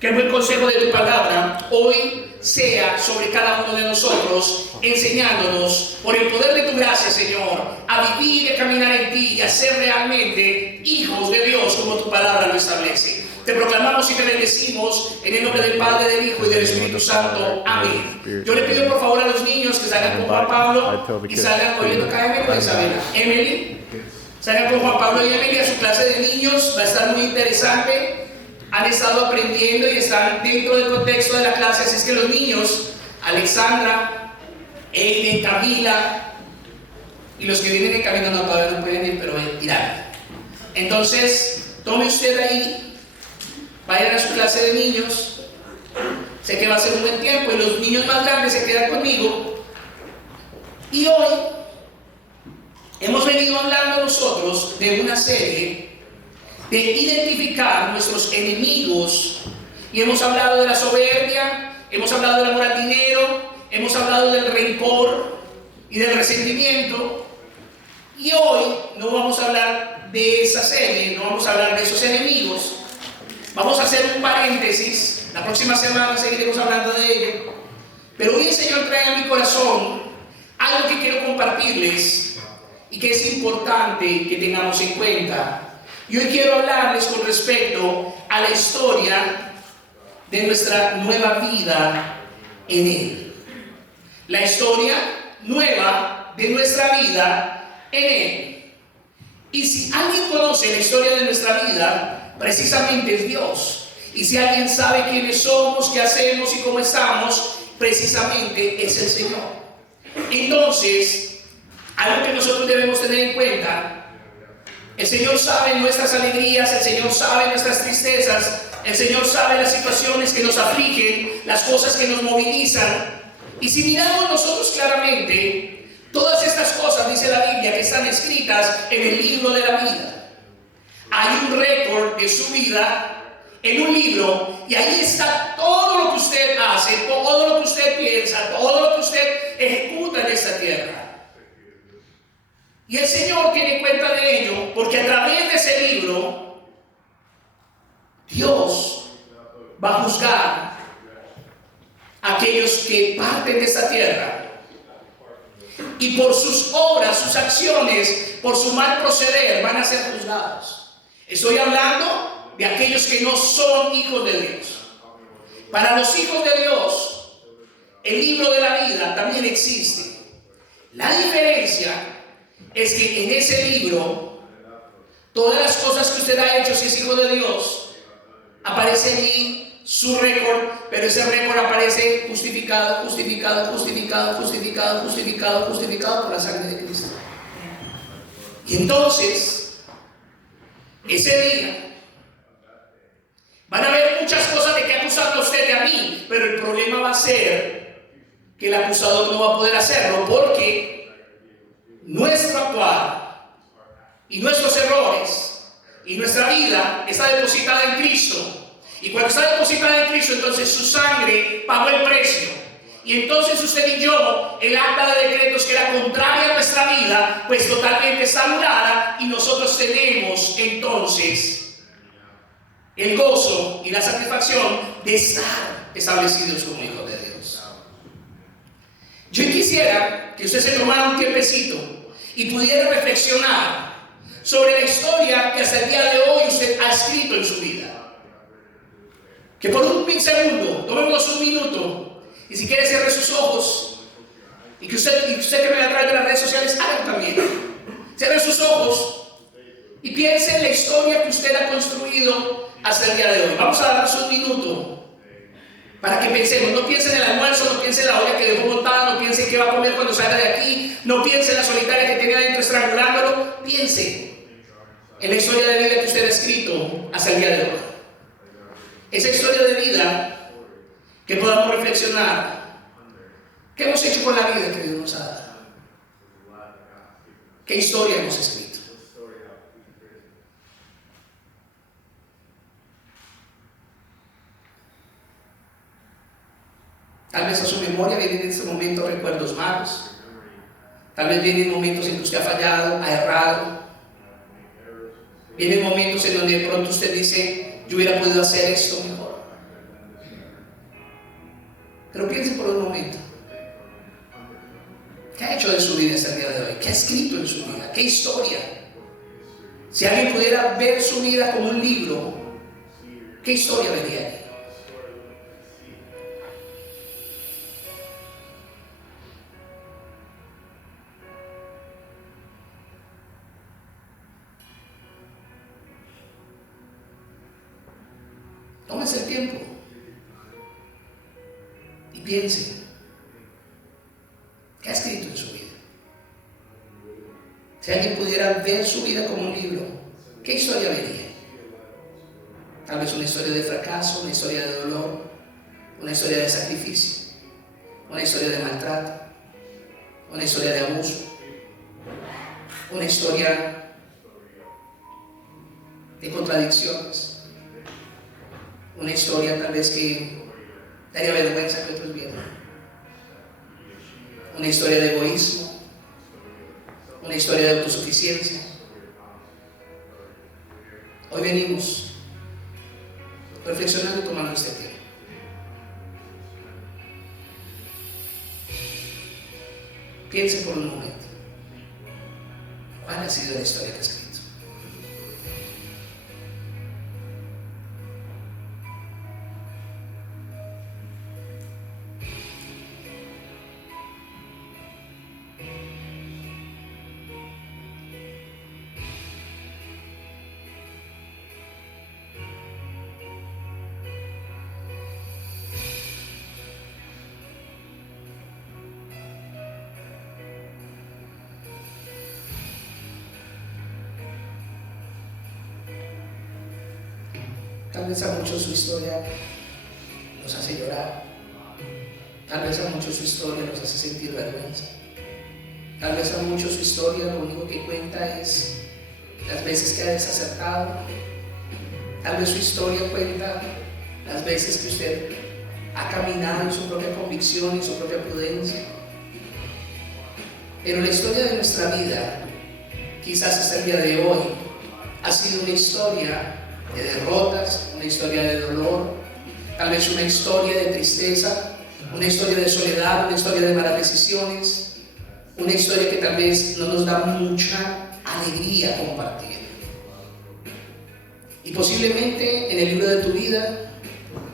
Que el buen consejo de tu palabra hoy sea sobre cada uno de nosotros, enseñándonos por el poder de tu gracia, Señor, a vivir y a caminar en ti y a ser realmente hijos de Dios como tu palabra lo establece. Te proclamamos y te bendecimos en el nombre del Padre, del Hijo y del Espíritu Santo. Amén. Yo le pido por favor a los niños que salgan con Juan Pablo y salgan con Emily. Salgan con Juan Pablo y Emily a su clase de niños. Va a estar muy interesante. Han estado aprendiendo y están dentro del contexto de la clase, así es que los niños, Alexandra, Aiden, Camila y los que vienen en camino no, todavía no pueden ir, pero irán. Entonces, tome usted ahí, vayan a su clase de niños, sé que va a ser un buen tiempo y los niños más grandes se quedan conmigo. Y hoy hemos venido hablando nosotros de una serie de identificar nuestros enemigos, y hemos hablado de la soberbia, hemos hablado del amor al dinero, hemos hablado del rencor y del resentimiento, y hoy no vamos a hablar de esa serie, no vamos a hablar de esos enemigos. Vamos a hacer un paréntesis, la próxima semana seguiremos hablando de ello, pero hoy el Señor trae a mi corazón algo que quiero compartirles y que es importante que tengamos en cuenta. Y hoy quiero hablarles con respecto a la historia de nuestra nueva vida en Él. La historia nueva de nuestra vida en Él. Y si alguien conoce la historia de nuestra vida, precisamente es Dios. Y si alguien sabe quiénes somos, qué hacemos y cómo estamos, precisamente es el Señor. Entonces, algo que nosotros debemos tener en cuenta: el Señor sabe nuestras alegrías, el Señor sabe nuestras tristezas, el Señor sabe las situaciones que nos afligen, las cosas que nos movilizan. Y si miramos nosotros claramente, todas estas cosas, dice la Biblia, que están escritas en el libro de la vida. Hay un récord de su vida en un libro, y ahí está todo lo que usted hace, todo lo que usted piensa, todo lo que usted ejecuta en esta tierra. Y el Señor tiene cuenta de ello, porque a través de ese libro Dios va a juzgar a aquellos que parten de esta tierra, y por sus obras, sus acciones, por su mal proceder van a ser juzgados. Estoy hablando de aquellos que no son hijos de Dios. Para los hijos de Dios, el libro de la vida también existe. La diferencia es que en ese libro, todas las cosas que usted ha hecho, si es hijo de Dios, aparece allí su récord, pero ese récord aparece justificado por la sangre de Cristo. Y entonces, ese día, van a haber muchas cosas de que acusar a usted y a mí, pero el problema va a ser que el acusador no va a poder hacerlo, porque nuestro actuar y nuestros errores y nuestra vida está depositada en Cristo. Y cuando está depositada en Cristo, entonces su sangre pagó el precio. Y entonces usted y yo, el acta de decretos que era contraria a nuestra vida, pues totalmente está anulada, y nosotros tenemos entonces el gozo y la satisfacción de estar establecidos como hijos de Dios. Yo quisiera que usted se tomara un tiempecito y pudiera reflexionar sobre la historia que hasta el día de hoy usted ha escrito en su vida. Que por un segundo, tomemos un minuto, y si quiere cierre sus ojos, y que usted que me la trae de las redes sociales, hagan también. Cierre sus ojos y piense en la historia que usted ha construido hasta el día de hoy. Vamos a darnos un minuto para que pensemos. No piense en el almuerzo, no piense en la olla que dejó botada, no piense en qué va a comer cuando salga de aquí, no piense en la solitaria que tiene adentro estrangulándolo. Piense en la historia de vida que usted ha escrito hasta el día de hoy. Esa historia de vida que podamos reflexionar. ¿Qué hemos hecho con la vida que Dios nos ha dado? ¿Qué historia hemos escrito? Tal vez a su memoria vienen en este momento recuerdos malos. Tal vez vienen momentos en que usted ha fallado, ha errado. Vienen momentos en donde de pronto usted dice: yo hubiera podido hacer esto mejor. Pero piense por un momento. ¿Qué ha hecho de su vida hasta el día de hoy? ¿Qué ha escrito en su vida? ¿Qué historia? Si alguien pudiera ver su vida como un libro, ¿qué historia vería ahí? Tómese el tiempo y piense. ¿Qué ha escrito en su vida? Si alguien pudiera ver su vida como un libro, ¿qué historia vería? Tal vez una historia de fracaso, una historia de dolor, una historia de sacrificio, una historia de maltrato, una historia de abuso, una historia de contradicciones, una historia tal vez que daría vergüenza que otros vieran, una historia de egoísmo, una historia de autosuficiencia. Hoy venimos reflexionando y tomando este tiempo. Piense por un momento, ¿cuál ha sido la historia que ha escrito? Tal vez a muchos su historia los hace llorar. Tal vez a muchos su historia los hace sentir vergüenza. Tal vez a muchos su historia lo único que cuenta es las veces que ha desacertado. Tal vez su historia cuenta las veces que usted ha caminado en su propia convicción, en su propia prudencia. Pero la historia de nuestra vida, quizás hasta el día de hoy, ha sido una historia de derrotas, una historia de dolor, tal vez una historia de tristeza, una historia de soledad, una historia de malas decisiones, una historia que tal vez no nos da mucha alegría compartir. Y posiblemente en el libro de tu vida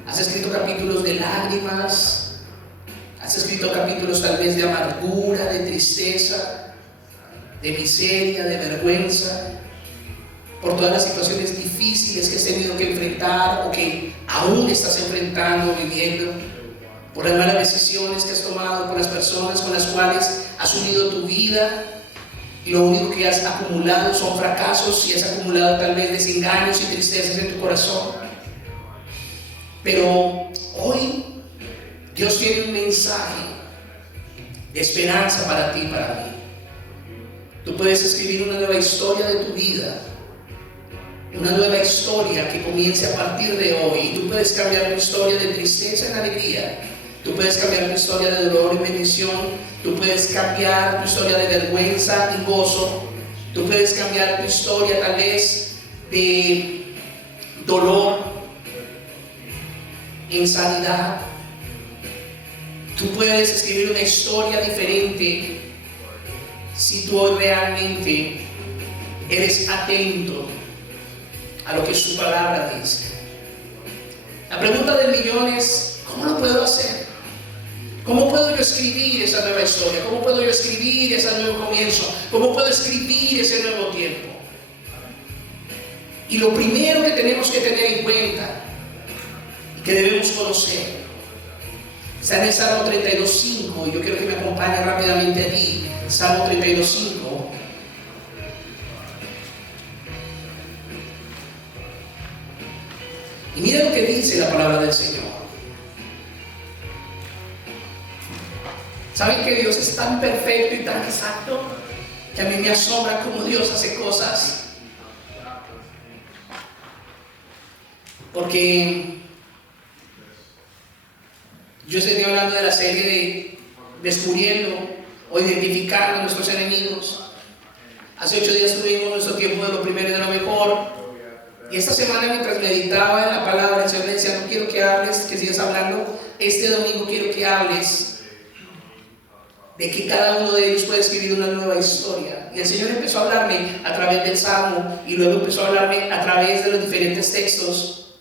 has escrito capítulos de lágrimas, has escrito capítulos tal vez de amargura, de tristeza, de miseria, de vergüenza, por todas las situaciones difíciles que has tenido que enfrentar o que aún estás enfrentando, viviendo, por las malas decisiones que has tomado, por las personas con las cuales has unido tu vida y lo único que has acumulado son fracasos y has acumulado tal vez desengaños y tristezas en tu corazón. Pero hoy Dios tiene un mensaje de esperanza para ti y para mí. Tú puedes escribir una nueva historia de tu vida, una nueva historia que comience a partir de hoy. Y tú puedes cambiar tu historia de tristeza en alegría. Tú puedes cambiar tu historia de dolor en bendición. Tú puedes cambiar tu historia de vergüenza en gozo. Tú puedes cambiar tu historia tal vez de dolor en sanidad. Tú puedes escribir una historia diferente si tú hoy realmente eres atento a lo que su palabra dice. La pregunta del millón es: ¿cómo lo puedo hacer? ¿Cómo puedo yo escribir esa nueva historia? ¿Cómo puedo yo escribir ese nuevo comienzo? ¿Cómo puedo escribir ese nuevo tiempo? Y lo primero que tenemos que tener en cuenta y que debemos conocer está en el Salmo 32:5, y yo quiero que me acompañe rápidamente allí. Salmo 32:5. Y mira lo que dice la palabra del Señor. ¿Saben que Dios es tan perfecto y tan exacto que a mí me asombra cómo Dios hace cosas? Porque yo estoy hablando de la serie de descubriendo o identificando a nuestros enemigos. Hace 8 días tuvimos nuestro tiempo de lo primero y de lo mejor. Y esta semana, mientras meditaba en la palabra, el Señor me decía: no quiero que hables, que sigas hablando. Este domingo quiero que hables de que cada uno de ellos puede escribir una nueva historia. Y el Señor empezó a hablarme a través del Salmo, y luego empezó a hablarme a través de los diferentes textos.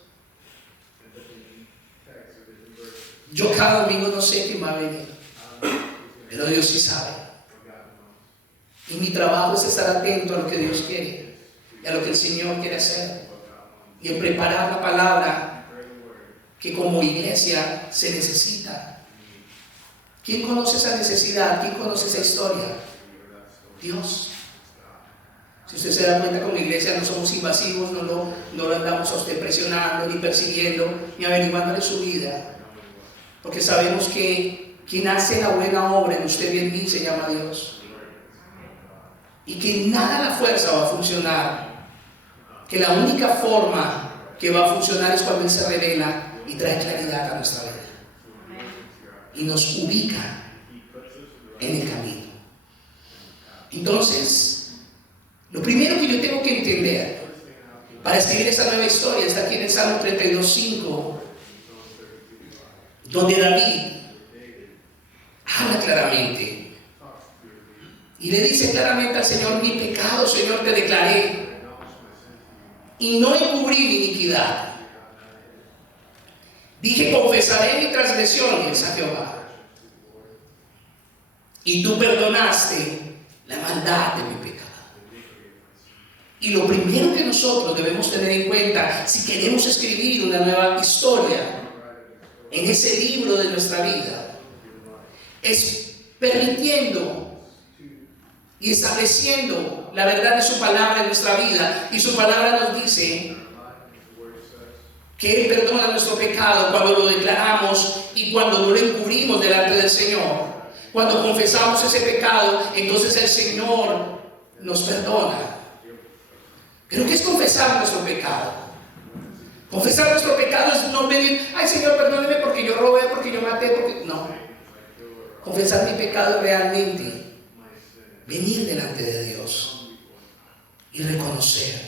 Yo cada domingo no sé quién va a venir, pero Dios sí sabe. Y mi trabajo es estar atento a lo que Dios quiere y a lo que el Señor quiere hacer, y en preparar la palabra que como iglesia se necesita. ¿Quién conoce esa necesidad? ¿Quién conoce esa historia? Dios. Si usted se da cuenta, como iglesia no somos invasivos, no lo andamos a usted presionando, ni persiguiendo, ni averiguándole su vida, porque sabemos que quien hace la buena obra en usted y en mí se llama Dios, y que nada a la fuerza va a funcionar, que la única forma que va a funcionar es cuando Él se revela y trae claridad a nuestra vida y nos ubica en el camino. Entonces, lo primero que yo tengo que entender para escribir esta nueva historia está aquí en el Salmo 32:5, donde David habla claramente y le dice claramente al Señor: mi pecado, Señor, te declaré, y no encubrí mi iniquidad. Dije: confesaré mi transgresiones a Jehová, y tú perdonaste la maldad de mi pecado. Y lo primero que nosotros debemos tener en cuenta, si queremos escribir una nueva historia en ese libro de nuestra vida, es permitiendo y estableciendo la verdad de su palabra en nuestra vida. Y su palabra nos dice que Él perdona nuestro pecado cuando lo declaramos y cuando no lo encubrimos delante del Señor. Cuando confesamos ese pecado, entonces el Señor nos perdona. ¿Pero qué es confesar nuestro pecado? Confesar nuestro pecado es no pedir: ay, Señor, perdóneme porque yo robé, porque yo maté, porque... No. Confesar mi pecado es realmente venir delante de Dios y reconocer.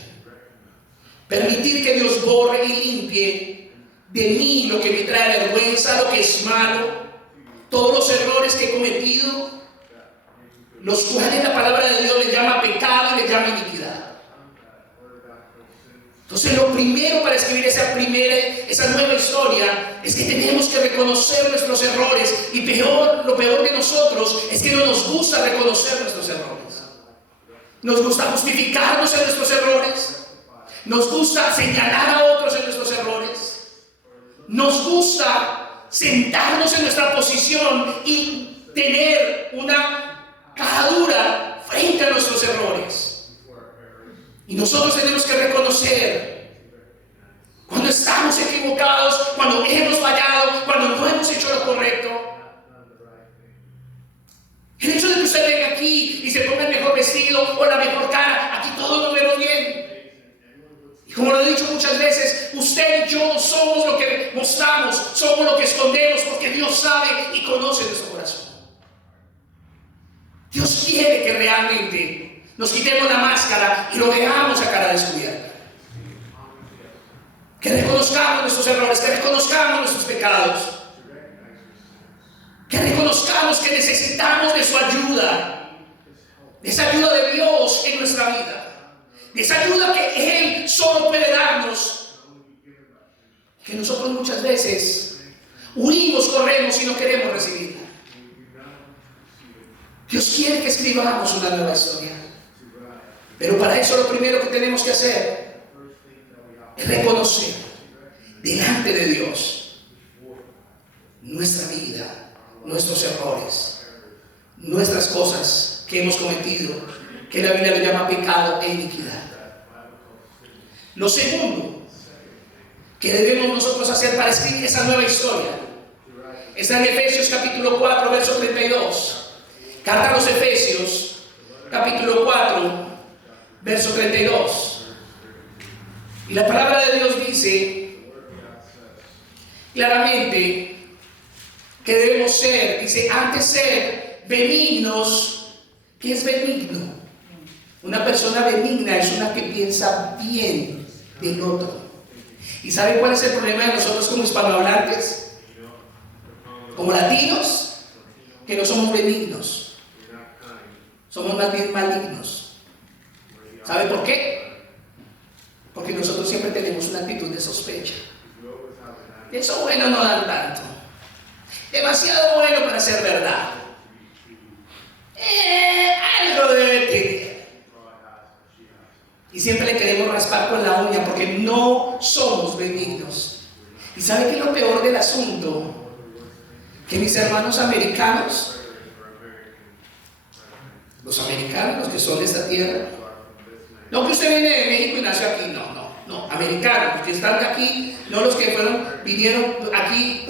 Permitir que Dios borre y limpie de mí lo que me trae vergüenza, lo que es malo, todos los errores que he cometido, los cuales la palabra de Dios le llama pecado y le llama iniquidad. Entonces, lo primero para escribir esa nueva historia es que tenemos que reconocer nuestros errores, y lo peor de nosotros es que no nos gusta reconocer nuestros errores. Nos gusta justificarnos en nuestros errores. Nos gusta señalar a otros en nuestros errores. Nos gusta sentarnos en nuestra posición y tener una cara dura frente a nuestros errores. Y nosotros tenemos que reconocer cuando estamos equivocados, cuando hemos fallado, cuando no hemos hecho lo correcto. El hecho de que usted venga aquí y se ponga el mejor vestido o la mejor cara, aquí todos nos vemos bien. Y como lo he dicho muchas veces, usted y yo no somos lo que mostramos, somos lo que escondemos, porque Dios sabe y conoce nuestro corazón. Dios quiere que realmente nos quitemos la máscara y lo veamos a cara descubierta. Que reconozcamos nuestros errores, que reconozcamos nuestros pecados, que reconozcamos que necesitamos de su ayuda, de esa ayuda de Dios en nuestra vida. Esa ayuda que Él solo puede darnos, que nosotros muchas veces huimos, corremos y no queremos recibirla. Dios quiere que escribamos una nueva historia, pero para eso lo primero que tenemos que hacer es reconocer delante de Dios nuestra vida, nuestros errores, nuestras cosas que hemos cometido, que la Biblia le llama pecado e iniquidad. Lo segundo que debemos nosotros hacer para escribir esa nueva historia está en Efesios capítulo 4, verso 32. Carta a los Efesios capítulo 4, verso 32. Y la palabra de Dios dice claramente que debemos ser, dice, antes ser benignos. ¿Qué es benigno? Una persona benigna es una que piensa bien del otro. ¿Y saben cuál es el problema de nosotros como hispanohablantes? Como latinos, que no somos benignos, somos más bien malignos. ¿Sabe por qué? Porque nosotros siempre tenemos una actitud de sospecha. Eso bueno no dan tanto. Demasiado bueno para ser verdad. Algo debe tener. Y siempre le queremos raspar con la uña porque no somos benignos. ¿Y sabe qué es lo peor del asunto? Que mis hermanos americanos, los americanos, los que son de esta tierra, no que usted viene de México y nació aquí, no, americanos, los que están de aquí, no los que vinieron aquí,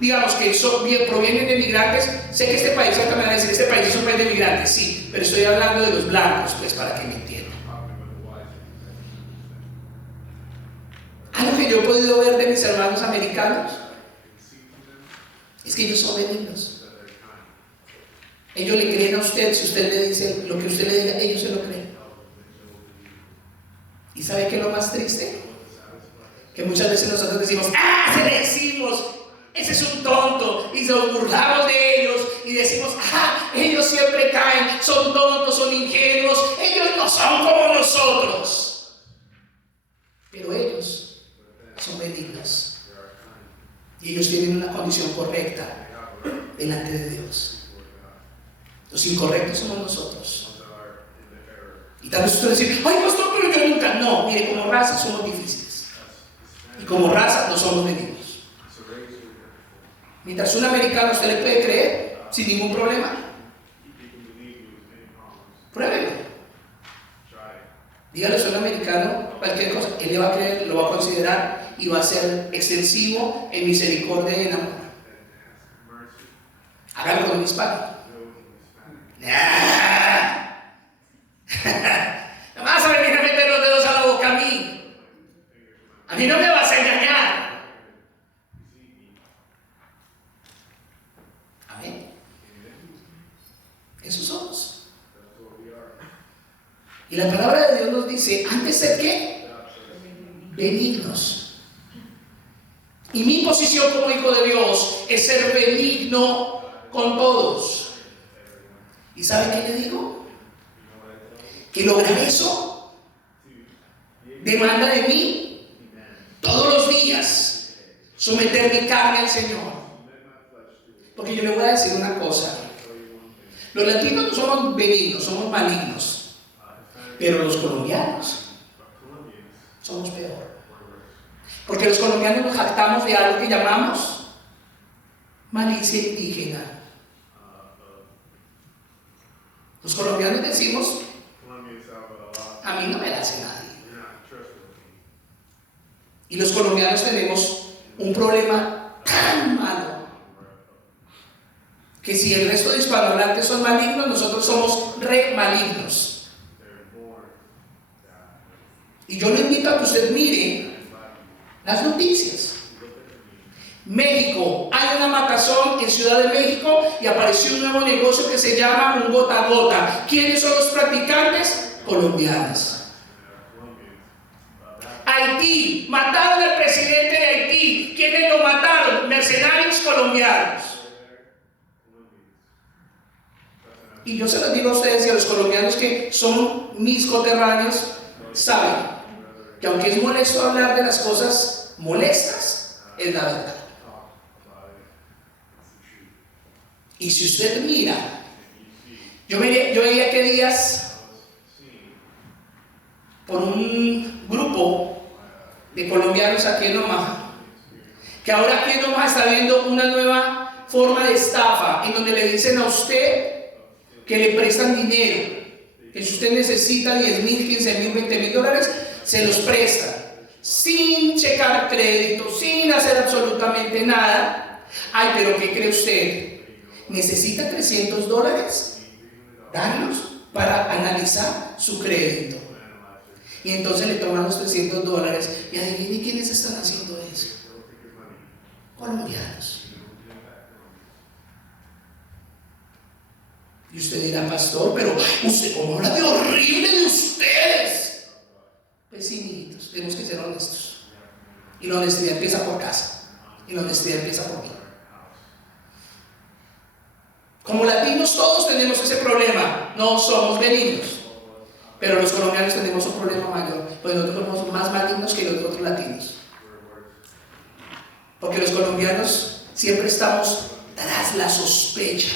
digamos que provienen de migrantes. Sé que este país, ahorita me van a decir, este país es un país de migrantes, sí, pero estoy hablando de los blancos, pues para que me entiendan. Algo que yo he podido ver de mis hermanos americanos es que ellos son benignos. Ellos le creen a usted. Si usted le dice lo que usted le diga, ellos se lo creen. ¿Y sabe qué es lo más triste? Que muchas veces nosotros decimos, se le decimos, ese es un tonto, y nos burlamos de ellos y decimos, ellos siempre caen, son tontos, son ingenuos, ellos no son como nosotros. Pero ellos son benignos y ellos tienen una condición correcta delante de Dios. Los incorrectos somos nosotros. Y tal vez usted dice, ay pastor, pero yo nunca. No, mire, como raza somos difíciles y como raza no somos benignos. Mientras un americano usted le puede creer sin ningún problema, pruébelo. Dígale a un americano cualquier cosa, él le va a creer, lo va a considerar y va a ser extensivo en misericordia y en amor. Hágalo con un hispano. No vas a venir a meter los dedos a la boca a mí. A mí no me vas a engañar. Amén. Esos somos. Y la palabra de Dios nos dice, antes de qué, benignos. Y mi posición como hijo de Dios es ser benigno con todos. ¿Y sabe qué le digo? Que lograr eso demanda de mí todos los días someter mi carne al Señor. Porque yo le voy a decir una cosa: los latinos no somos benignos, somos malignos. Pero los colombianos somos peor. Porque los colombianos nos jactamos de algo que llamamos malicia indígena. Los colombianos decimos, a mí no me la hace nadie. Y los colombianos tenemos un problema tan malo que si el resto de hispanohablantes son malignos, nosotros somos re malignos. Y yo le invito a que usted mire las noticias. México, hay una matazón en Ciudad de México y apareció un nuevo negocio que se llama un gota a gota. ¿Quiénes son los practicantes? Colombianos. Haití, mataron al presidente de Haití. ¿Quiénes lo mataron? Mercenarios colombianos. Y yo se los digo a ustedes y a los colombianos que son mis coterráneos, saben que aunque es molesto hablar de las cosas molestas, es la verdad. Y si usted mira, yo veía que días por un grupo de colombianos aquí en Omaha, que ahora aquí en Omaha está viendo una nueva forma de estafa, en donde le dicen a usted que le prestan dinero, que si usted necesita 10,000, 15,000, 20,000 dólares, se los prestan, sin checar crédito, sin hacer absolutamente nada. Ay, pero ¿qué cree usted? ¿Necesita 300 dólares? Darlos para analizar su crédito. Y entonces le toman los 300 dólares y adivine quiénes están haciendo eso. Colombianos. Y usted dirá, pastor, pero usted cómo habla de horrible de ustedes. Pues sí, niñitos, tenemos que Y la honestidad empieza por casa. Y la honestidad empieza por mí. Como latinos todos tenemos ese problema. No somos benignos. Pero los colombianos tenemos un problema mayor. Pues nosotros somos más malignos que los otros latinos. Porque los colombianos siempre estamos tras la sospecha.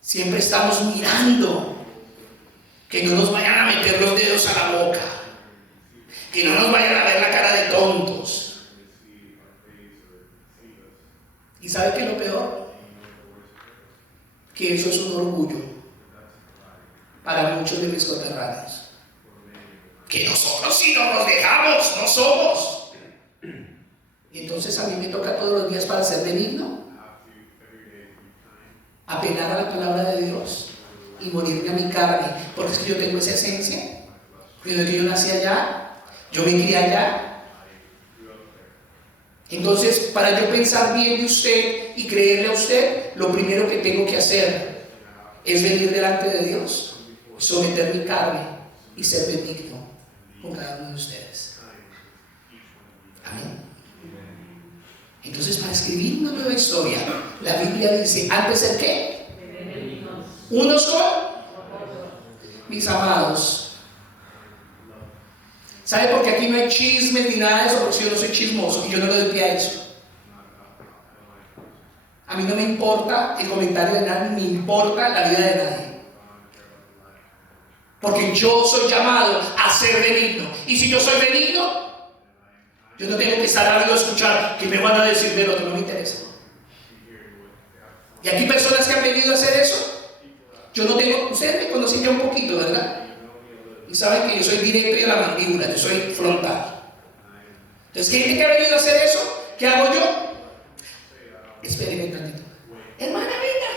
Siempre estamos mirando que no nos vayan a meter los dedos a la boca, que no nos vayan a ver la cara de tontos. ¿Y sabe qué es lo peor? Que eso es un orgullo para muchos de mis coterráneos. Que nosotros si no nos dejamos, no somos. Y entonces a mí me toca todos los días para ser benigno, apelar a la palabra de Dios y morirme a mi carne, porque es que yo tengo esa esencia. Desde que yo nací allá, yo me crié allá. Entonces, para yo pensar bien de usted y creerle a usted, lo primero que tengo que hacer es venir delante de Dios, someter mi carne y ser benigno con cada uno de ustedes. Amén. Entonces, para escribir una nueva historia, la Biblia dice, antes de qué, unos con mis amados. ¿Sabe por qué aquí no hay chismes ni nada de eso? Porque yo no soy chismoso y yo no le doy pie a eso. A mí no me importa el comentario de nadie, me importa la vida de nadie. Porque yo soy llamado a ser benigno. Y si yo soy benigno, yo no tengo que estar ávido a escuchar qué me van a decir del otro, no me interesa. Y aquí personas que han venido a hacer eso. Yo no tengo, ustedes me conocen ya un poquito, ¿verdad? Y saben que yo soy directo y a la mandíbula, yo soy frontal. Entonces, gente que ha venido a hacer eso, ¿qué hago yo? Espérenme un tantito. Hermana, venga.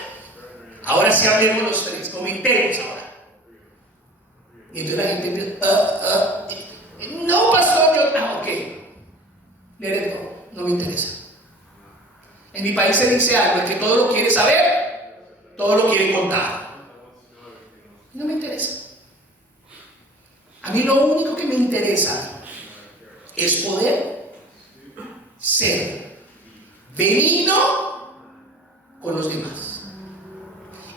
Ahora sí hablemos los tres, comentemos ahora. Y entonces la gente empieza, no pasó, yo, ok. No me interesa. En mi país se dice algo, el que todo lo quiere saber, todo lo quiere contar. No me interesa. A mí lo único que me interesa es poder ser benigno con los demás.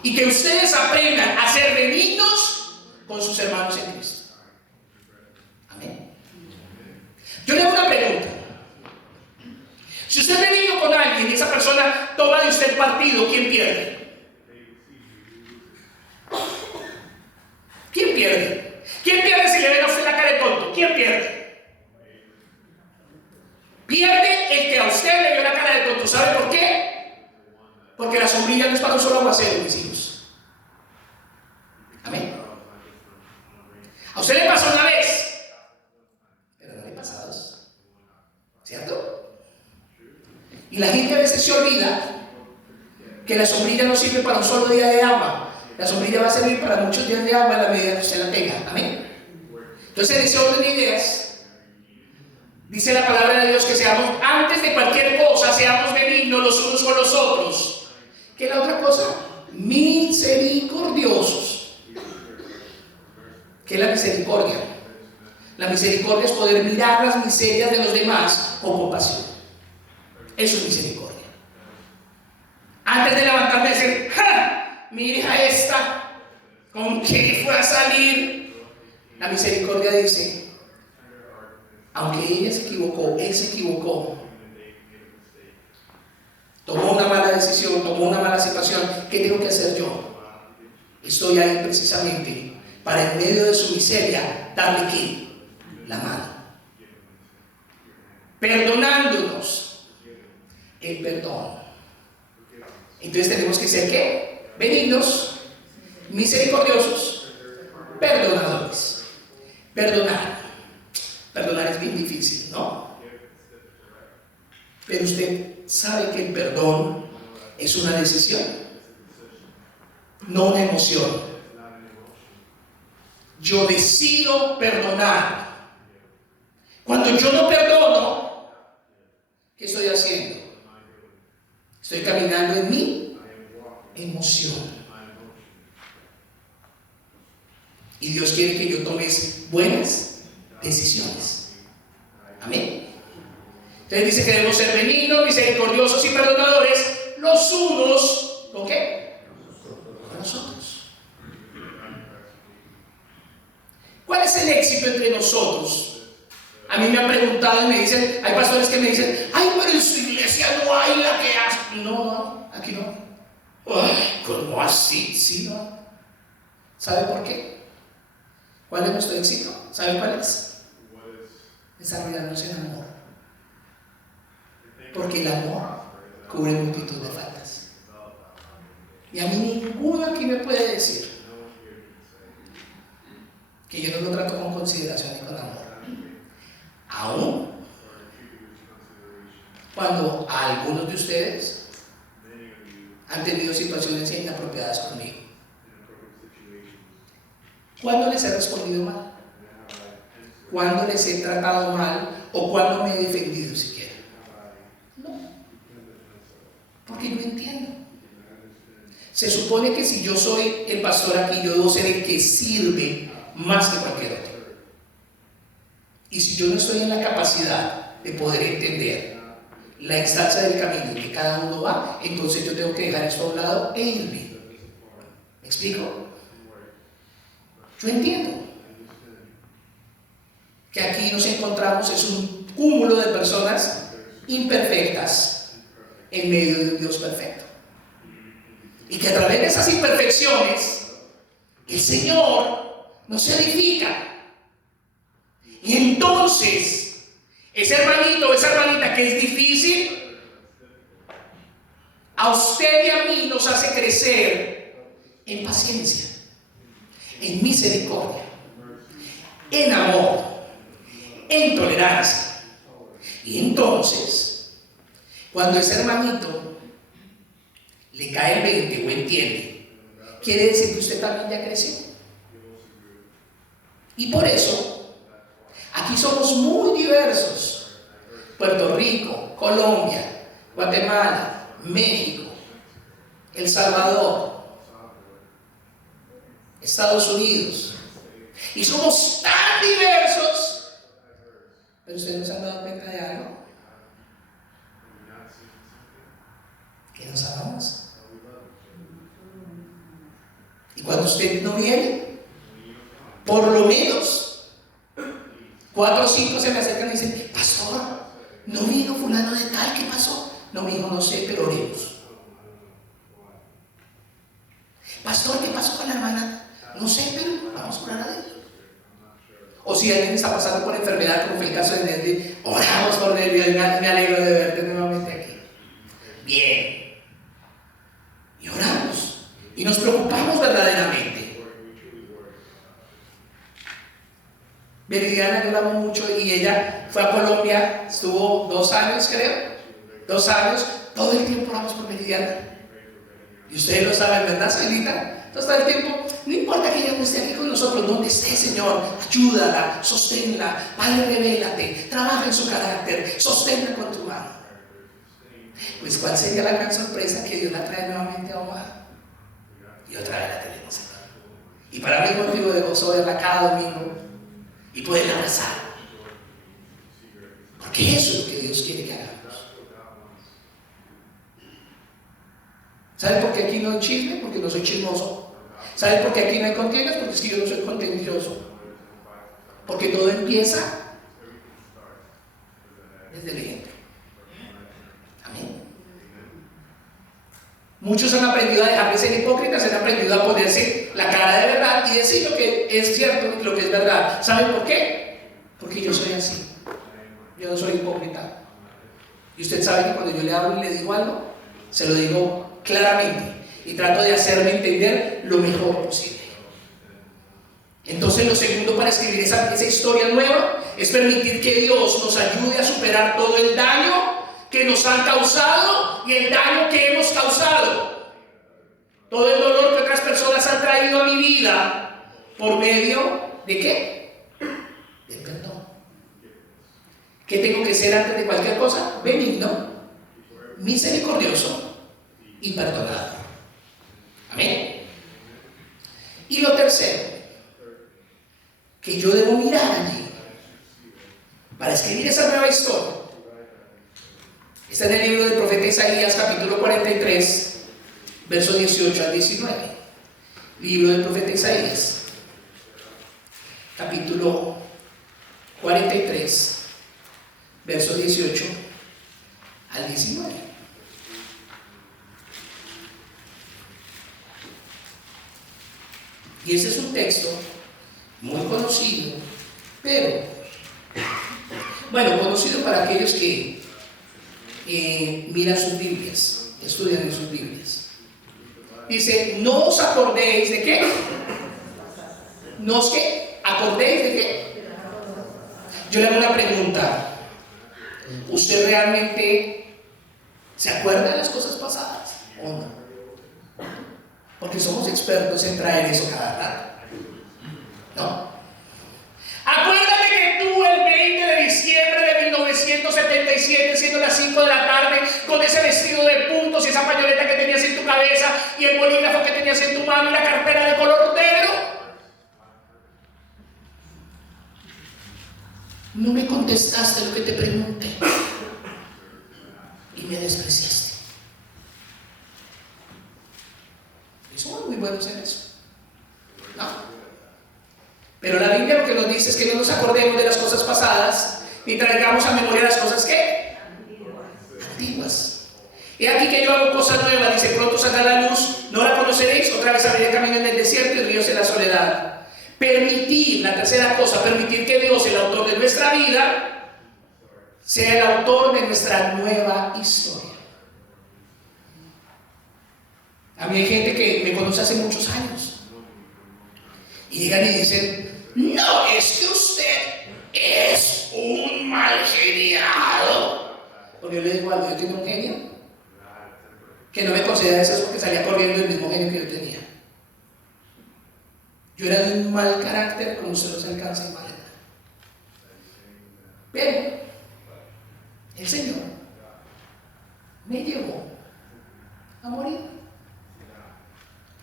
Y que ustedes aprendan a ser benignos con sus hermanos en Cristo. Amén. Yo le hago una pregunta. Si usted es benigno con alguien y esa persona toma de usted partido, ¿quién pierde? ¿Quién pierde? ¿Quién pierde si le ven a usted la cara de tonto? ¿Quién pierde? Pierde el que a usted le vio la cara de tonto. ¿Sabe por qué? Porque la sombrilla no es para un solo aguacero, mis hijos. Amén. A usted le pasó una vez, pero no le pasa a dos. ¿Cierto? Y la gente a veces se olvida que la sombrilla no sirve para un solo día de agua. La sombrilla va a servir para muchos días de agua en la medida que usted la tenga. Amén. Entonces, en ese orden de ideas, dice la palabra de Dios que seamos, antes de cualquier cosa, seamos benignos los unos con los otros. ¿Qué es la otra cosa? Misericordiosos. ¿Qué es la misericordia? La misericordia es poder mirar las miserias de los demás con compasión. Eso es misericordia. Antes de levantarme y decir, ¡ja! Mi hija esta, ¿con qué fue a salir? La misericordia dice, aunque ella se equivocó, él se equivocó, tomó una mala decisión, tomó una mala situación, ¿qué tengo que hacer yo? Estoy ahí precisamente para en medio de su miseria darle ¿qué? La mano, perdonándonos el perdón. Entonces tenemos que ser ¿qué? Benignos, misericordiosos, perdonadores. Perdonar es bien difícil, ¿no? Pero usted sabe que el perdón es una decisión, no una emoción. Yo decido perdonar. Cuando yo no perdono, ¿qué estoy haciendo? Estoy caminando en mi emoción. Y Dios quiere que yo tome buenas decisiones. Amén. Entonces dice que debemos ser benignos, misericordiosos y perdonadores los unos, ¿con qué? Con nosotros. ¿Cuál es el éxito entre nosotros? A mí me han preguntado y me dicen, hay pastores que me dicen, ay, pero en su iglesia no hay la que hace. No, aquí no. Ay, ¿cómo así? Sí, no. ¿Sabe por qué? ¿Cuál es nuestro éxito? ¿Sabe cuál es? Desarrollarnos en amor. Porque el amor cubre multitud de faltas. Y a mí ninguno aquí me puede decir que yo no lo trato con consideración y con amor. Aún cuando algunos de ustedes han tenido situaciones inapropiadas conmigo. ¿Cuándo les he respondido mal? ¿Cuándo les he tratado mal? ¿O cuándo me he defendido siquiera? No. Porque yo entiendo. Se supone que si yo soy el pastor aquí, yo debo ser el que sirve más que cualquier otro. Y si yo no estoy en la capacidad de poder entender la instancia del camino en que cada uno va, entonces yo tengo que dejar esto a un lado e irme. ¿Me explico? Yo entiendo que aquí nos encontramos, es un cúmulo de personas imperfectas en medio de un Dios perfecto. Y que a través de esas imperfecciones, el Señor nos edifica. Y entonces, ese hermanito o esa hermanita que es difícil, a usted y a mí nos hace crecer en paciencia, en misericordia, en amor, en tolerancia. Y entonces, cuando ese hermanito le cae el 20 o entiende, quiere decir que usted también ya creció. Y por eso, aquí somos muy diversos. Puerto Rico, Colombia, Guatemala, México, El Salvador, Estados Unidos. Y somos tan diversos. Pero ustedes no se han dado cuenta de algo. Que nos amamos. Y cuando usted no viene, por lo menos 4 o 5 se me acercan y dicen, pastor, no vino fulano de tal, ¿qué pasó? No, mi hijo, no sé, pero oremos. Pastor, ¿qué pasó con la hermana? No sé, pero vamos a orar a Dios. O si alguien está pasando por enfermedad, como fue el caso de Nelly, oramos por Nelly, me alegro de verte nuevamente aquí. Bien. Y oramos. Y nos preocupamos verdaderamente. Meridiana yo la amo mucho y ella fue a Colombia, estuvo 2 años creo, 2 años, todo el tiempo oramos por Meridiana. Y ustedes lo saben, ¿verdad, Celita? Entonces todo el tiempo, no importa que ella no esté aquí con nosotros, donde esté, Señor, ayúdala, sosténla, Padre, revélate, trabaja en su carácter, sosténla con tu mano. Pues ¿cuál sería la gran sorpresa? Que Dios la trae nuevamente a Omaha. Y otra vez la tenemos aquí. Y para mí es motivo de gozo verla cada domingo y poder abrazar. Porque eso es lo que Dios quiere que hagamos. ¿Saben por qué aquí no hay chisme? Porque no soy chismoso. ¿Saben por qué aquí no hay contiendas? Porque es que yo no soy contencioso. Porque todo empieza desde el ejemplo. Amén. Muchos han aprendido a dejar de ser hipócritas, han aprendido a ponerse la cara de verdad y decir lo que es cierto y lo que es verdad. ¿Saben por qué? Porque yo soy así. Yo no soy hipócrita. Y usted sabe que cuando yo le hablo y le digo algo, se lo digo claramente y trato de hacerme entender lo mejor posible. Entonces lo segundo para escribir esa historia nueva es permitir que Dios nos ayude a superar todo el daño que nos han causado y el daño que hemos causado. Todo el dolor que otras personas han traído a mi vida por medio de ¿qué? Del perdón. ¿Qué tengo que ser antes de cualquier cosa? Benigno, misericordioso y perdonador. Amén. Y lo tercero, que yo debo mirar allí para escribir esa nueva historia. Está en el libro del profeta Isaías, capítulo 43, verso 18 al 19. Libro del profeta Isaías, capítulo 43, verso 18 al 19. Y ese es un texto muy conocido, pero, bueno, conocido para aquellos que miran sus Biblias, estudian en sus Biblias. Dice, no os acordéis de qué. ¿No os qué? ¿Acordéis de qué? Yo le hago una pregunta. ¿Usted realmente se acuerda de las cosas pasadas o no? Porque somos expertos en traer eso cada rato, ¿no? Acuérdate que tú el 20 de diciembre de 1977, siendo las 5 de la tarde, con ese vestido de puntos y esa pañoleta que tenías en tu cabeza y el bolígrafo que tenías en tu mano y la cartera de color negro. No me contestaste lo que te pregunté y me despreciaste. Y somos muy buenos en eso, ¿no? Pero la Biblia lo que nos dice es que no nos acordemos de las cosas pasadas ni traigamos a memoria las cosas ¿qué? Antiguas. He aquí que yo hago cosas nuevas, dice, pronto saldrá la luz, no la conoceréis, otra vez abriré camino en el desierto y ríos en la soledad. Permitir, la tercera cosa, permitir que Dios, el autor de nuestra vida, sea el autor de nuestra nueva historia. A mí hay gente que me conoce hace muchos años y llegan y dicen, no, es que usted es un mal geniado. Porque yo le digo algo, yo tengo un genio que no me considera eso porque salía corriendo el mismo genio que yo tenía. Yo era de un mal carácter como usted no se alcanza a imaginar. Pero el Señor me llevó a morir.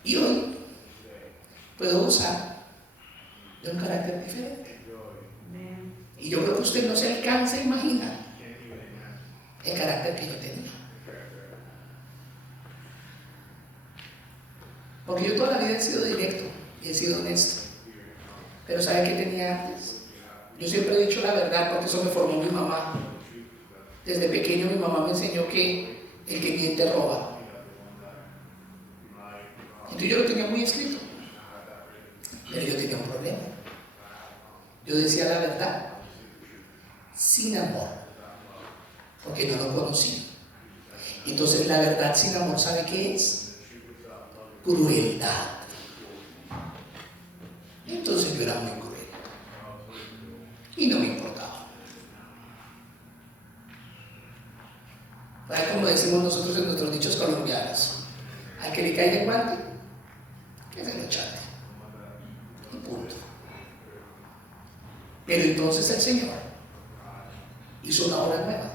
Y hoy puedo usar de un carácter diferente. Y yo creo que usted no se alcanza a imaginar el carácter que yo tenía. Porque yo toda la vida he sido directo y he sido honesto. Pero ¿sabe qué tenía antes? Yo siempre he dicho la verdad porque eso me formó mi mamá. Desde pequeño mi mamá me enseñó que el que miente roba. Entonces yo lo tenía muy escrito. Pero yo tenía un problema. Yo decía la verdad sin amor, porque no lo conocía. Entonces la verdad sin amor, ¿sabe qué es? Crueldad. Entonces yo era muy cruel y no me importaba. ¿Sabe cómo decimos nosotros en nuestros dichos colombianos? Al que le caiga el guante, que se lo chate. Y punto. Pero entonces el Señor hizo una obra nueva.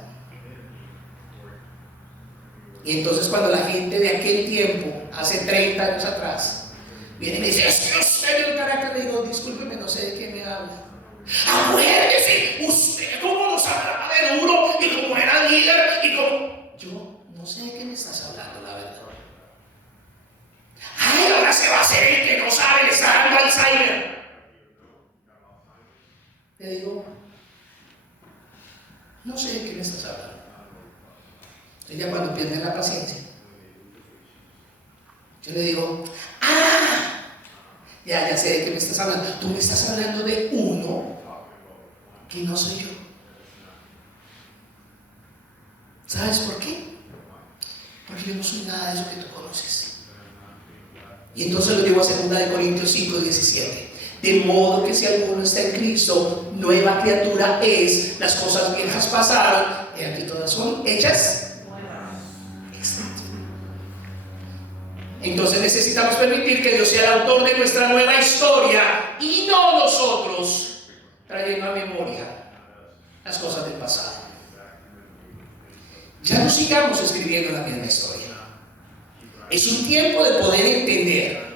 Y entonces cuando la gente de aquel tiempo, hace 30 años atrás, viene y me dice, es que usted tiene un carácter, le digo, discúlpeme, no sé de qué me habla. Acuérdese, usted como nos hablaba de duro y como era líder y como... Yo no sé de qué me estás hablando, la verdad. Ay, ahora se va a hacer el que no sabe, le está dando Alzheimer. Le digo, no sé de qué me estás hablando. Entonces ya cuando pierden la paciencia, yo le digo, ya sé de qué me estás hablando. Tú me estás hablando de uno que no soy yo. ¿Sabes por qué? Porque yo no soy nada de eso que tú conoces. Y entonces lo llevo a 2 Corintios 5:17. De modo que si alguno está en Cristo, nueva criatura es, las cosas viejas pasaron, y aquí todas son hechas. Entonces necesitamos permitir que Dios sea el autor de nuestra nueva historia y no nosotros trayendo a memoria las cosas del pasado. Ya no sigamos escribiendo la misma historia. Es un tiempo de poder entender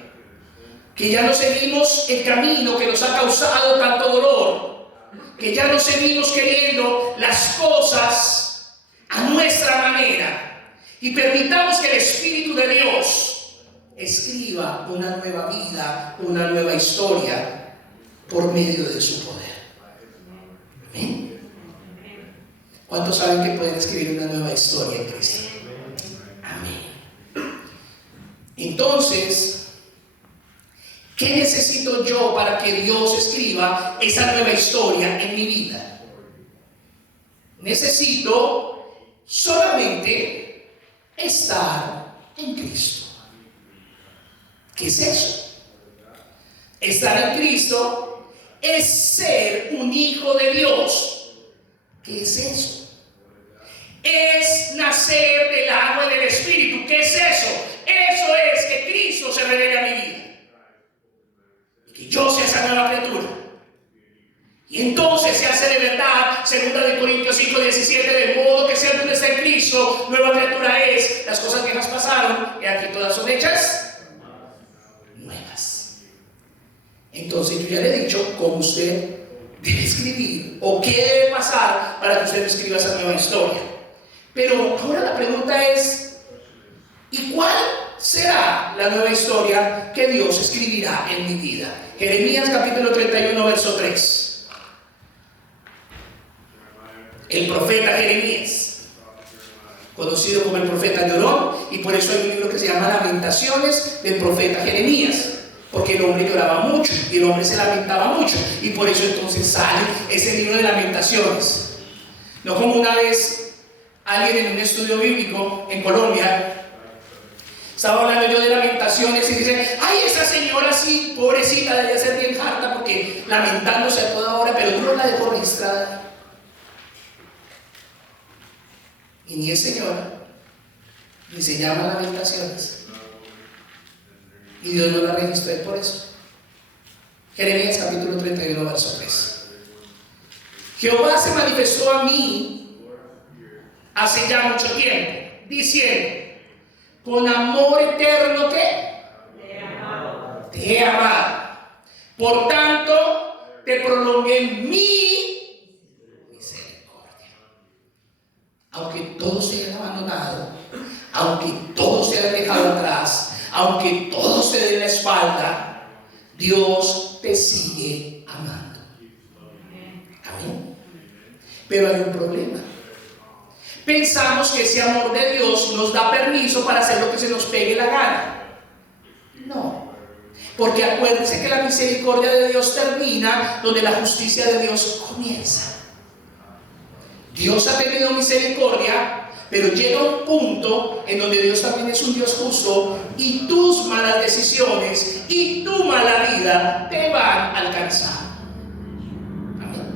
que ya no seguimos el camino que nos ha causado tanto dolor, que ya no seguimos queriendo las cosas a nuestra manera y permitamos que el Espíritu de Dios escriba una nueva vida, una nueva historia por medio de su poder. ¿Amén? ¿Cuántos saben que pueden escribir una nueva historia en Cristo? Amén. Entonces, ¿qué necesito yo para que Dios escriba esa nueva historia en mi vida? Necesito solamente estar en Cristo. ¿Qué es eso? Estar en Cristo es ser un hijo de Dios. ¿Qué es eso? Es nacer del agua y del Espíritu. ¿Qué es eso? Eso es que Cristo se revele a mi vida. Y que yo sea esa nueva criatura. Y entonces se hace de verdad, 2 Corintios 5:17, de modo que si alguno está en Cristo, nueva criatura es. Las cosas viejas pasaron y aquí todas son hechas nuevas. Entonces yo ya le he dicho cómo usted debe escribir o qué debe pasar para que usted escriba esa nueva historia. Pero ahora la pregunta es, ¿y cuál será la nueva historia que Dios escribirá en mi vida? Jeremías capítulo 31, verso 3. El profeta Jeremías, conocido como el profeta Llorón, y por eso hay un libro que se llama Lamentaciones del profeta Jeremías, porque el hombre lloraba mucho y el hombre se lamentaba mucho, y por eso entonces sale ese libro de Lamentaciones. No como una vez alguien en un estudio bíblico en Colombia estaba hablando yo de Lamentaciones y dice: ay, esa señora sí, pobrecita, debía ser bien harta porque lamentándose a toda hora, pero uno la dejó registrada. Y ni es señora, ni se llama Lamentaciones. Y Dios no la registró por eso. Jeremías capítulo 31, verso 3. Jehová se manifestó a mí hace ya mucho tiempo, diciendo: con amor eterno, ¿qué? Te he amado. Por tanto, te prolongué mi misericordia. Aunque todos se hayan abandonado, aunque todos se hayan dejado atrás, aunque todos se den la espalda, Dios te sigue amando. Amén. Pero hay un problema. Pensamos que ese amor de Dios nos da permiso para hacer lo que se nos pegue la gana. No. Porque acuérdense que la misericordia de Dios termina donde la justicia de Dios comienza. Dios ha tenido misericordia, pero llega un punto en donde Dios también es un Dios justo y tus malas decisiones y tu mala vida te van a alcanzar. Amén.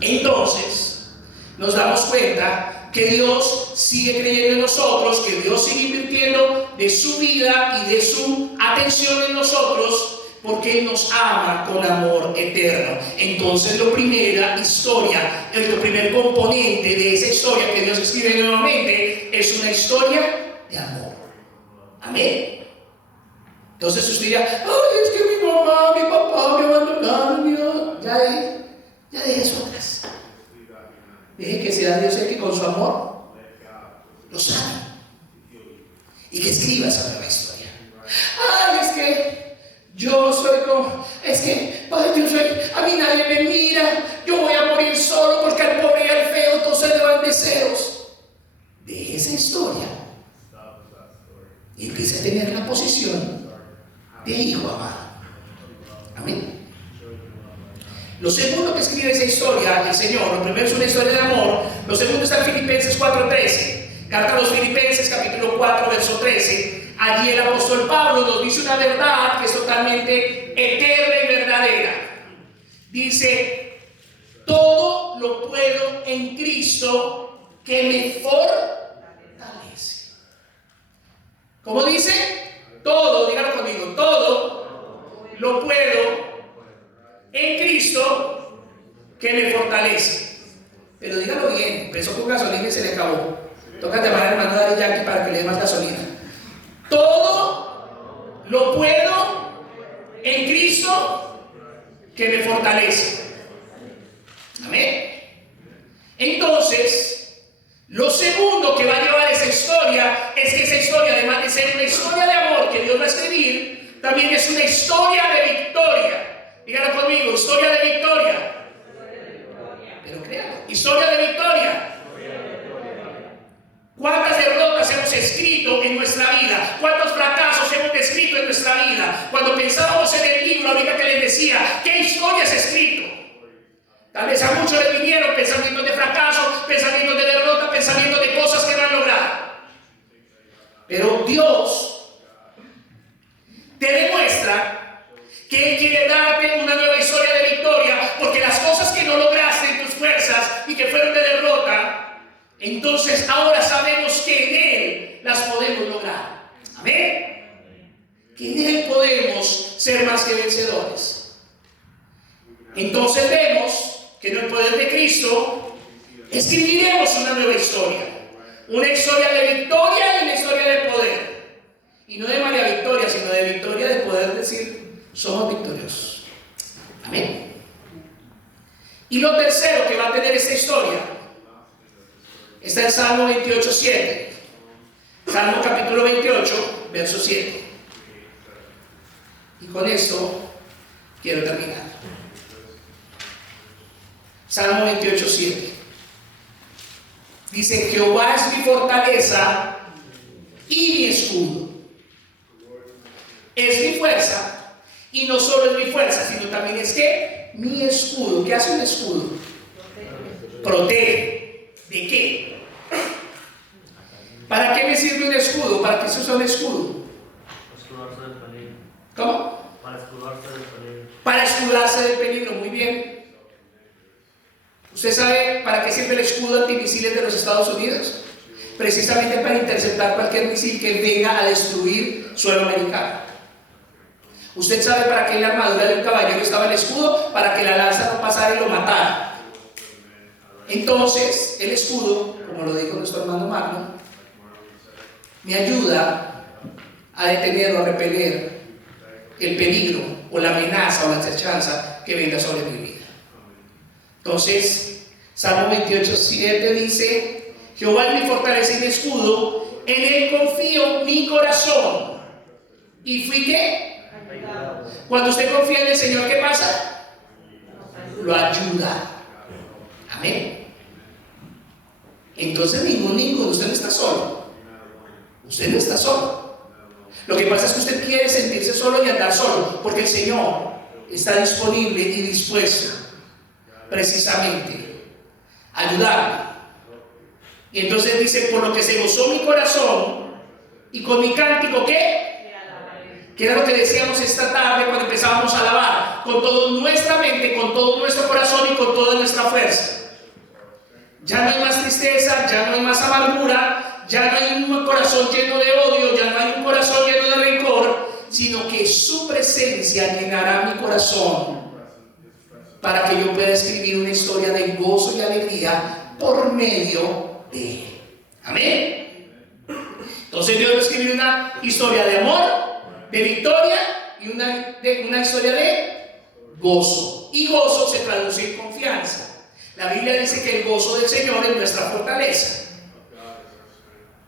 Entonces, nos damos cuenta que Dios sigue creyendo en nosotros, que Dios sigue invirtiendo de su vida y de su atención en nosotros, porque Él nos ama con amor eterno. Entonces, lo primer componente de esa historia que Dios escribe nuevamente es una historia de amor. Amén. Entonces usted dirá: ay, es que mi mamá, mi papá me abandonaron. Ya deje eso atrás. Deje que sea Dios el que con su amor lo sabe y que escriba esa nueva historia. Ay, es que yo soy como, es que a mí nadie me mira, yo voy a morir solo porque al pobre y al feo todos se le van deseos. Deje esa historia y empiece a tener la posición de hijo amado. Amén. Lo segundo que escribe esa historia el Señor, lo primero es una historia de amor, lo segundo está en Filipenses 4:13, carta a los Filipenses capítulo 4 verso 13. Allí el apóstol Pablo nos dice una verdad que es totalmente eterna y verdadera. Dice: todo lo puedo en Cristo que me fortalece. ¿Cómo dice? Todo, dígalo conmigo, todo lo puedo en Cristo que me fortalece. Pero dígalo bien, empezó con gasolina y se le acabó. Toca llamar al hermano Daddy Yankee para que le dé más gasolina. Todo lo puedo en Cristo que me fortalece. Amén. Entonces, lo segundo que va a llevar esa historia es que esa historia, además de ser una historia de amor que Dios va a escribir, también es una historia de victoria. Díganlo conmigo, historia de victoria. Pero créanlo, historia de victoria. ¿Cuántas derrotas hemos escrito en nuestra vida? ¿Cuántos fracasos hemos escrito en nuestra vida? Cuando pensábamos en el libro, ahorita que les decía, ¿qué historia has escrito? Tal vez a muchos les vinieron pensamientos de fracaso, pensamientos de derrota, pensamientos de cosas que no han logrado. Pero Dios te demuestra que Él quiere darte una nueva historia de victoria, porque las cosas que no lograste en tus fuerzas y que fueron de derrota, entonces ahora sabemos que en Él las podemos lograr. Amén. Que en Él podemos ser más que vencedores. Entonces vemos que en el poder de Cristo escribiremos una nueva historia. Una historia de victoria y una historia de poder. Y no de María Victoria, sino de victoria, de poder decir, somos victoriosos. Amén. Y lo tercero que va a tener esta historia está en Salmo 28:7. Salmo capítulo 28, verso 7. Y con esto quiero terminar. Salmo 28:7. Dice: Jehová es mi fortaleza y mi escudo. Es mi fuerza, y no solo es mi fuerza, sino también es que mi escudo. ¿Qué hace un escudo? Protege. ¿De qué? ¿Para qué me sirve un escudo? ¿Para qué se usa un escudo? Escudarse del peligro. ¿Cómo? Para escudarse del peligro. Para escudarse del peligro. Muy bien. ¿Usted sabe para qué sirve el escudo antimisiles de los Estados Unidos? Precisamente para interceptar cualquier misil que venga a destruir suelo americano. ¿Usted sabe para qué en la armadura de un caballero estaba el escudo? Para que la lanza no pasara y lo matara. Entonces, el escudo, como lo dijo nuestro hermano Magno, me ayuda a detener o a repeler el peligro o la amenaza o la acechanza que venga sobre mi vida. Entonces, Salmo 28:7 dice: Jehová es mi fortaleza y mi escudo, en Él confío mi corazón. ¿Y fui qué? Cuando usted confía en el Señor, ¿qué pasa? Lo ayuda. Amén. Entonces ninguno, usted no está solo. Usted no está solo. Lo que pasa es que usted quiere sentirse solo y andar solo, porque el Señor está disponible y dispuesto precisamente a ayudarme. Y entonces dice: por lo que se gozó mi corazón, y con mi cántico, ¿qué? Que era lo que decíamos esta tarde cuando empezábamos a alabar, con toda nuestra mente, con todo nuestro corazón y con toda nuestra fuerza. Ya no hay más tristeza, ya no hay más amargura, ya no hay un corazón lleno de odio, ya no hay un corazón lleno de rencor, sino que su presencia llenará mi corazón para que yo pueda escribir una historia de gozo y alegría por medio de Él. Amén. Entonces Dios va a escribir una historia de amor, de victoria y una historia de gozo. Y gozo se traduce en confianza. La Biblia dice que el gozo del Señor es nuestra fortaleza.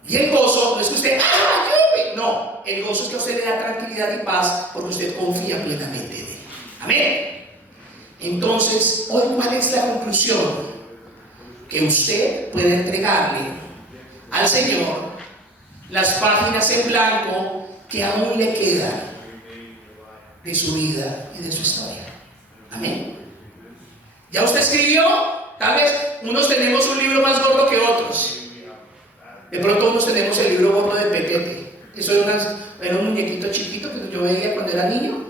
Y el gozo no es que usted, no, el gozo es que a usted le da tranquilidad y paz porque usted confía plenamente en Él. Amén. Entonces, hoy, ¿cuál es la conclusión? Que usted puede entregarle al Señor las páginas en blanco que aún le quedan de su vida y de su historia. Amén. Ya usted escribió, tal vez unos tenemos un libro más gordo que otros. De pronto unos tenemos el libro gordo de Petete. Eso era un muñequito chiquito que yo veía cuando era niño.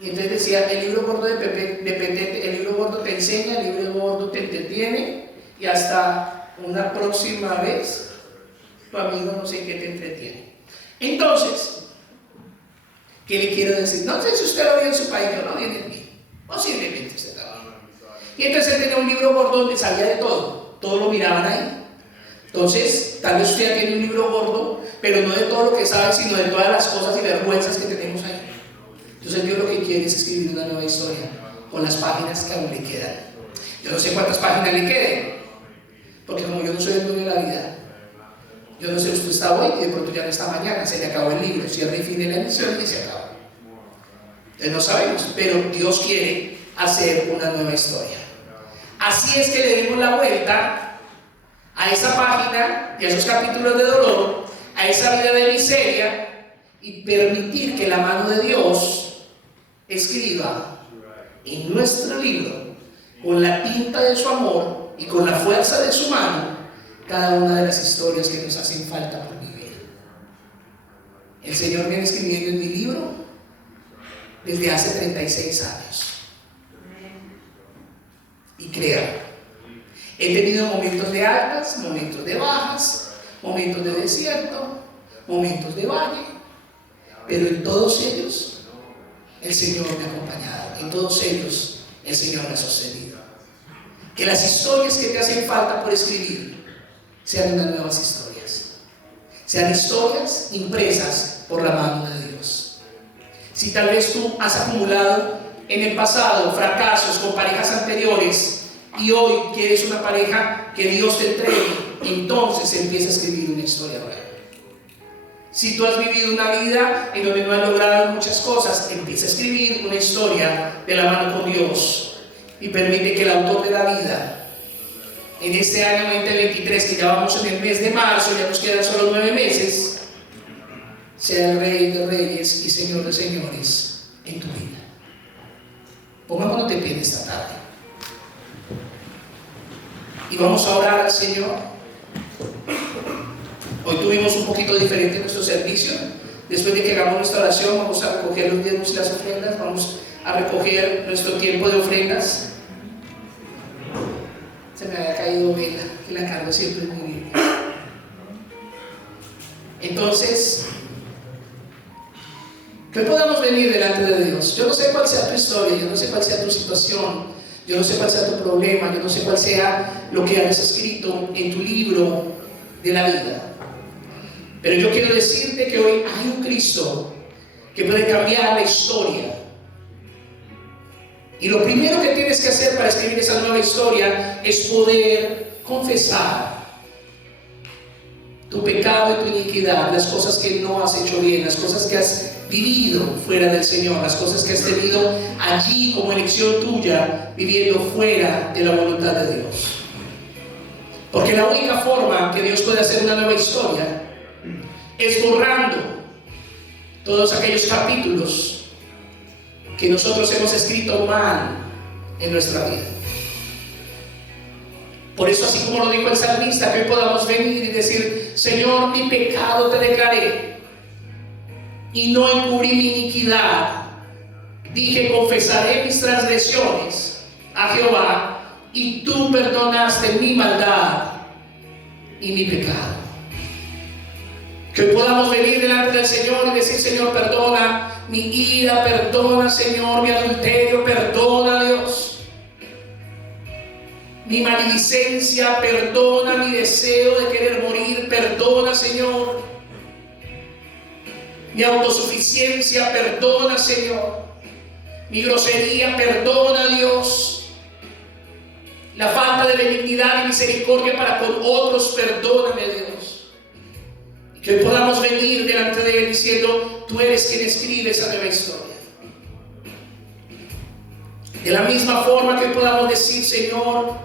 Y entonces decía: el libro gordo de Petete, el libro gordo te enseña, el libro gordo te entretiene, y hasta una próxima vez tu amigo no sé qué te entretiene. Entonces, ¿qué le quiero decir? No sé si usted lo vio en su país, yo no vi en el mío. Posiblemente usted lo vio. Y entonces él tenía un libro gordo donde salía de todo lo miraban ahí. Entonces, tal vez usted ya tiene un libro gordo, pero no de todo lo que sabe, sino de todas las cosas y vergüenzas que tenemos ahí. Entonces Dios lo que quiere es escribir una nueva historia con las páginas que aún le quedan. Yo no sé cuántas páginas le queden, porque como yo no soy el dueño de la vida, yo no sé, usted está hoy y de pronto ya no está mañana, se le acabó el libro, cierra y fin de la emisión y se acaba. Entonces no sabemos, pero Dios quiere hacer una nueva historia. Así es que le demos la vuelta a esa página y a esos capítulos de dolor, a esa vida de miseria, y permitir que la mano de Dios escriba en nuestro libro, con la tinta de su amor y con la fuerza de su mano, cada una de las historias que nos hacen falta por vivir. El Señor viene escribiendo en mi libro desde hace 36 años. Y crea, he tenido momentos de altas, momentos de bajas, momentos de desierto, momentos de valle, pero en todos ellos el Señor me ha acompañado, en todos ellos el Señor me ha sostenido. Que las historias que te hacen falta por escribir sean unas nuevas historias, sean historias impresas por la mano de Dios. Si tal vez tú has acumulado en el pasado fracasos con parejas anteriores y hoy quieres una pareja que Dios te entregue, entonces empieza a escribir una historia nueva. Si tú has vivido una vida en donde no has logrado muchas cosas, empieza a escribir una historia de la mano con Dios y permite que el autor de la vida, en este año 2023, que ya vamos en el mes de marzo, ya nos quedan solo 9 meses, sea el Rey de Reyes y Señor de Señores en tu vida. Pongámonos de pie en esta tarde y vamos a orar al Señor. Hoy tuvimos un poquito diferente nuestro servicio. Después de que hagamos nuestra oración, vamos a recoger los diezmos y las ofrendas, vamos a recoger nuestro tiempo de ofrendas. Se me había caído vela, que la cargo siempre es muy bien. Entonces, que podamos venir delante de Dios. Yo no sé cuál sea tu historia, yo no sé cuál sea tu situación, yo no sé cuál sea tu problema, yo no sé cuál sea lo que hayas escrito en tu libro de la vida. Pero yo quiero decirte que hoy hay un Cristo que puede cambiar la historia. Y lo primero que tienes que hacer para escribir esa nueva historia es poder confesar tu pecado y tu iniquidad, las cosas que no has hecho bien, las cosas que has vivido fuera del Señor, las cosas que has tenido allí como elección tuya, viviendo fuera de la voluntad de Dios. Porque la única forma que Dios puede hacer una nueva historia es borrando todos aquellos capítulos que nosotros hemos escrito mal en nuestra vida. Por eso, así como lo dijo el salmista, que hoy podamos venir y decir: Señor, mi pecado te declaré y no encubrí mi iniquidad. Dije: confesaré mis transgresiones a Jehová, y tú perdonaste mi maldad y mi pecado. Que hoy podamos venir delante del Señor y decir: Señor, perdona mi ira, perdona, Señor, mi adulterio, perdona, Dios, mi maledicencia, perdona mi deseo de querer morir, perdona, Señor, mi autosuficiencia, perdona, Señor, mi grosería, perdona, Dios, la falta de benignidad y misericordia para con otros, perdóname, Dios. Y que hoy podamos venir delante de Él diciendo: tú eres quien escribe esa nueva historia. De la misma forma que podamos decir: Señor,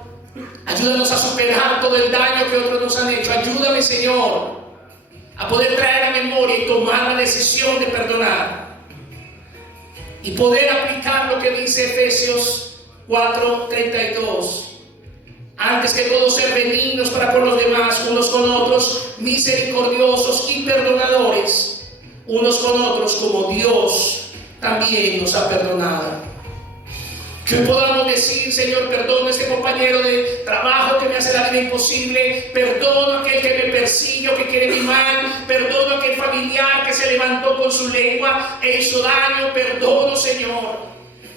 ayúdanos a superar todo el daño que otros nos han hecho. Ayúdame, Señor, a poder traer a memoria y tomar la decisión de perdonar y poder aplicar lo que dice Efesios 4:32. Antes que todo, ser benignos para con los demás, unos con otros, misericordiosos y perdonadores, unos con otros, como Dios también nos ha perdonado. Que podamos decir: Señor, perdona a este compañero de trabajo que me hace la vida imposible, perdono a aquel que me persigue o que quiere mi mal, perdono a aquel familiar que se levantó con su lengua e hizo daño, perdono, Señor.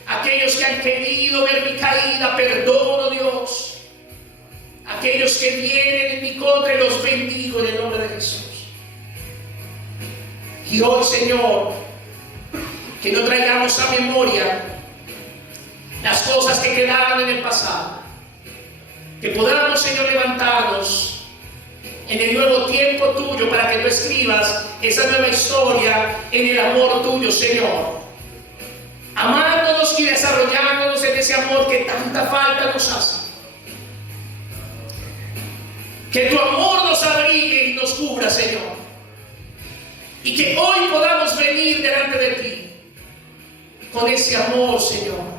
Aquellos que han querido ver mi caída, perdono, Dios. Aquellos que vienen en mi contra, y los bendigo en el nombre de Jesús. Y hoy, Señor, que no traigamos a memoria las cosas que quedaron en el pasado, Que podamos, Señor, levantarnos en el nuevo tiempo tuyo para que tú escribas esa nueva historia en el amor tuyo, Señor. Amándonos y desarrollándonos en ese amor que tanta falta nos hace. Que tu amor nos abrigue y nos cubra, Señor. Y que hoy podamos venir delante de ti con ese amor, Señor.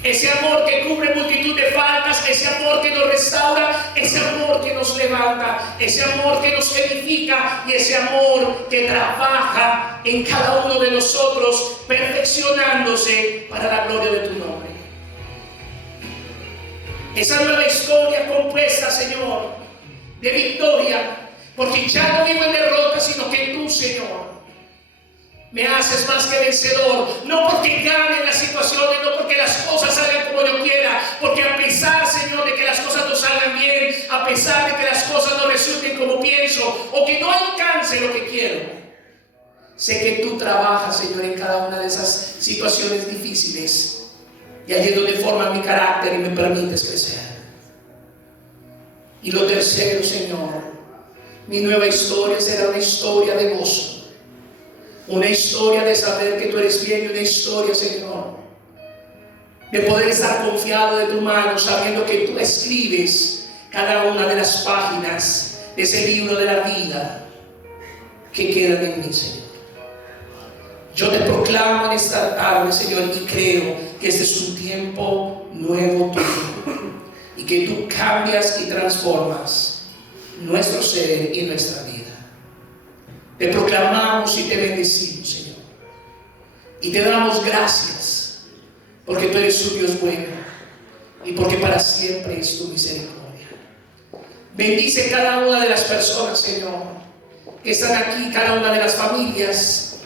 Ese amor que cubre multitud de faltas, ese amor que nos restaura, ese amor que nos levanta, ese amor que nos edifica y ese amor que trabaja en cada uno de nosotros, perfeccionándose para la gloria de tu nombre. Esa nueva historia compuesta, Señor, de victoria, porque ya no vivo en derrota, sino que tú, Señor, me haces más que vencedor, no porque gane las situaciones, no porque las cosas salgan como yo quiera, porque a pesar, Señor, de que las cosas no salgan bien, a pesar de que las cosas no resulten como pienso, o que no alcance lo que quiero, sé que tú trabajas, Señor, en cada una de esas situaciones difíciles, y allí es donde forma mi carácter y me permites crecer. Y lo tercero, Señor, mi nueva historia será una historia de gozo. Una historia de saber que tú eres bien y una historia, Señor, de poder estar confiado de tu mano, sabiendo que tú escribes cada una de las páginas de ese libro de la vida que quedan en mí, Señor. Yo te proclamo en esta tarde, Señor, y creo que este es un tiempo nuevo tuyo y que tú cambias y transformas nuestro ser y nuestra vida. Te proclamamos y te bendecimos, Señor. Y te damos gracias porque tú eres un Dios bueno y porque para siempre es tu misericordia. Bendice cada una de las personas, Señor, que están aquí, cada una de las familias.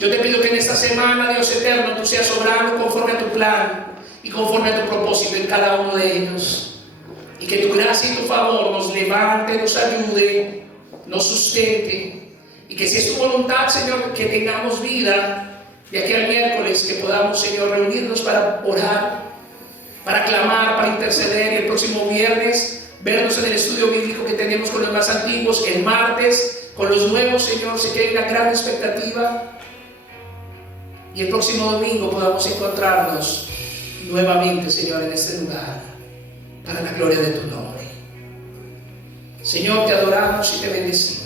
Yo te pido que en esta semana, Dios eterno, tú seas obrando conforme a tu plan y conforme a tu propósito en cada uno de ellos. Y que tu gracia y tu favor nos levante, nos ayude, nos sustente. Y que si es tu voluntad, Señor, que tengamos vida de aquí al miércoles, que podamos, Señor, reunirnos para orar, para clamar, para interceder, y el próximo viernes vernos en el estudio bíblico que tenemos con los más antiguos, el martes con los nuevos, Señor. Sé que hay una gran expectativa, y el próximo domingo podamos encontrarnos nuevamente, Señor, en este lugar para la gloria de tu nombre. Señor, te adoramos y te bendecimos.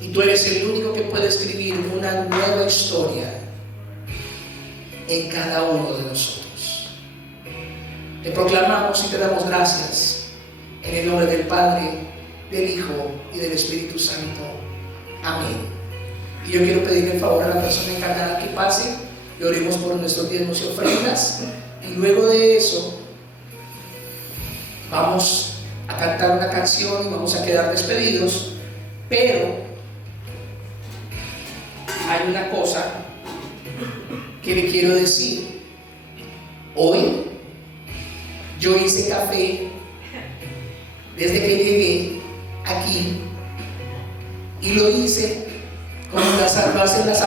Y tú eres el único que puede escribir una nueva historia en cada uno de nosotros. Te proclamamos y te damos gracias en el nombre del Padre, del Hijo y del Espíritu Santo. Amén. Y yo quiero pedirle el favor a la persona encargada que pase y oremos por nuestros diezmos y ofrendas. Y luego de eso vamos a cantar una canción y vamos a quedar despedidos. Pero hay una cosa que le quiero decir. Hoy yo hice café desde que llegué aquí y lo hice como lo hacen las